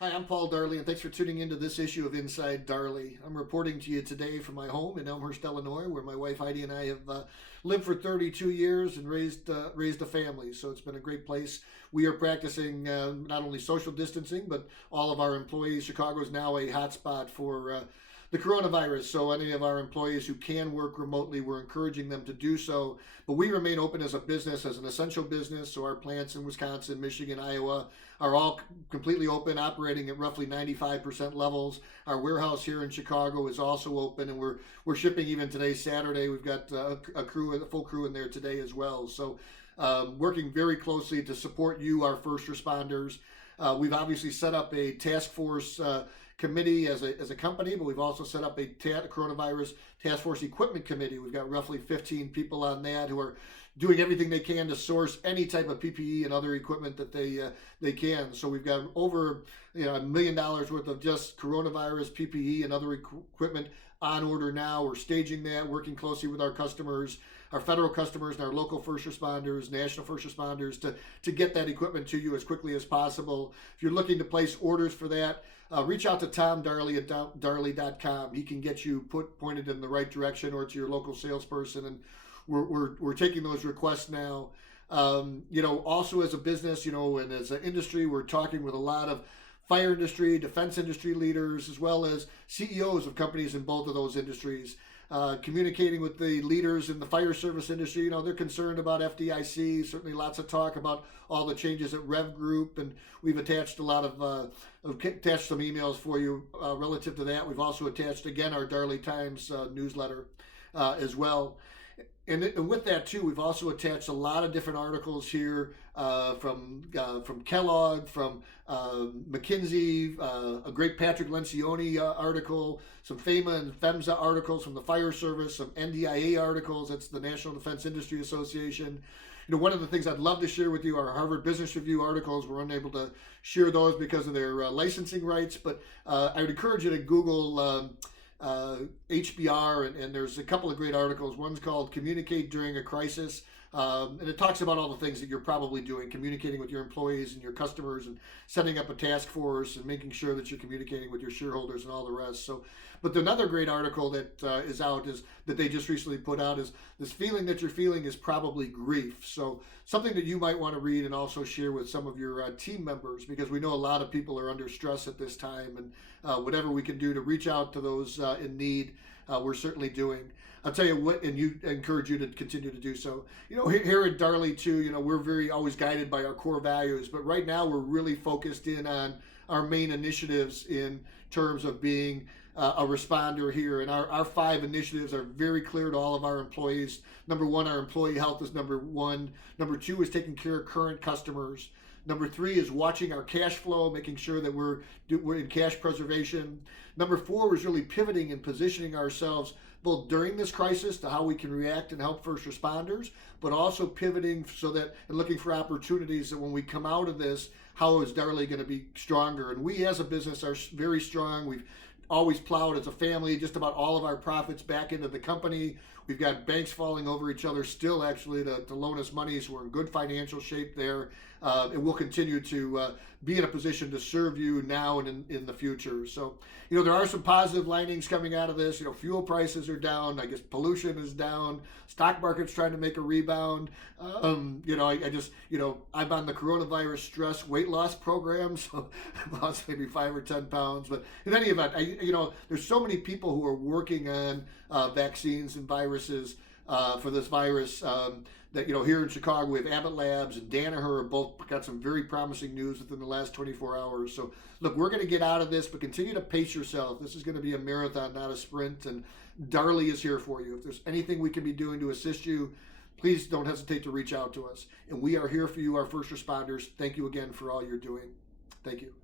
Hi, I'm Paul Darley, and thanks for tuning into this issue of Inside Darley. I'm reporting to you today from my home in Elmhurst, Illinois, where my wife Heidi and I have lived for 32 years and raised a family. So it's been a great place. We are practicing not only social distancing, but all of our employees. Chicago is now a hotspot for the coronavirus. So any of our employees who can work remotely, we're encouraging them to do so. But we remain open as a business, as an essential business. So our plants in Wisconsin, Michigan, Iowa are all completely open, operating at roughly 95% levels. Our warehouse here in Chicago is also open, and we're shipping even today, Saturday. We've got a full crew in there today as well. So working very closely to support you, our first responders. We've obviously set up a task force committee as a company, but we've also set up a coronavirus task force equipment committee. We've got roughly 15 people on that who are doing everything they can to source any type of PPE and other equipment that they can. So we've got over $1 million worth of just coronavirus PPE and other equipment on order now. We're staging that, working closely with our customers, our federal customers, and our local first responders, national first responders to get that equipment to you as quickly as possible. If you're looking to place orders for that, reach out to Tom Darley at darley.com. He can get you pointed in the right direction, or to your local salesperson, and we're taking those requests now. Also as a business, and as an industry, we're talking with a lot of fire industry, defense industry leaders, as well as CEOs of companies in both of those industries. Communicating with the leaders in the fire service industry, they're concerned about FDIC. Certainly, lots of talk about all the changes at Rev Group, and we've attached attached some emails for you relative to that. We've also attached again our Darley Times newsletter as well. And with that too, we've also attached a lot of different articles here from Kellogg, from McKinsey, a great Patrick Lencioni article, some FEMA and FEMSA articles from the Fire Service, some NDIA articles. That's the National Defense Industry Association. One of the things I'd love to share with you are Harvard Business Review articles. We're unable to share those because of their licensing rights, but I would encourage you to Google HBR, and there's a couple of great articles. One's called Communicate During a Crisis, and it talks about all the things that you're probably doing, communicating with your employees and your customers, and setting up a task force, and making sure that you're communicating with your shareholders and all the rest. So, but another great article that is out is that they just recently put out is this feeling that you're feeling is probably grief. So something that you might want to read and also share with some of your team members, because we know a lot of people are under stress at this time, and whatever we can do to reach out to those in need, we're certainly doing. I'll tell you what, and you encourage you to continue to do so. Here at Darley too, we're very always guided by our core values, but right now we're really focused in on our main initiatives in terms of being a responder here. And our 5 initiatives are very clear to all of our employees. Number 1, our employee health is number 1. Number 2 is taking care of current customers. Number 3 is watching our cash flow, making sure that we're in cash preservation. Number 4 is really pivoting and positioning ourselves both during this crisis to how we can react and help first responders, but also pivoting and looking for opportunities that when we come out of this, how is Darley going to be stronger? And we as a business are very strong. We've always plowed as a family just about all of our profits back into the company. We've got banks falling over each other still, actually, to loan us money, so we're in good financial shape there. And we'll continue to be in a position to serve you now and in the future. So, there are some positive linings coming out of this. Fuel prices are down. I guess pollution is down. Stock market's trying to make a rebound. I'm on the coronavirus stress weight loss program, so I lost maybe 5 or 10 pounds. But in any event, there's so many people who are working on vaccines and viruses for this virus that, here in Chicago, we have Abbott Labs and Danaher have both got some very promising news within the last 24 hours. So, look, we're going to get out of this, but continue to pace yourself. This is going to be a marathon, not a sprint, and Darley is here for you. If there's anything we can be doing to assist you, please don't hesitate to reach out to us. And we are here for you, our first responders. Thank you again for all you're doing. Thank you.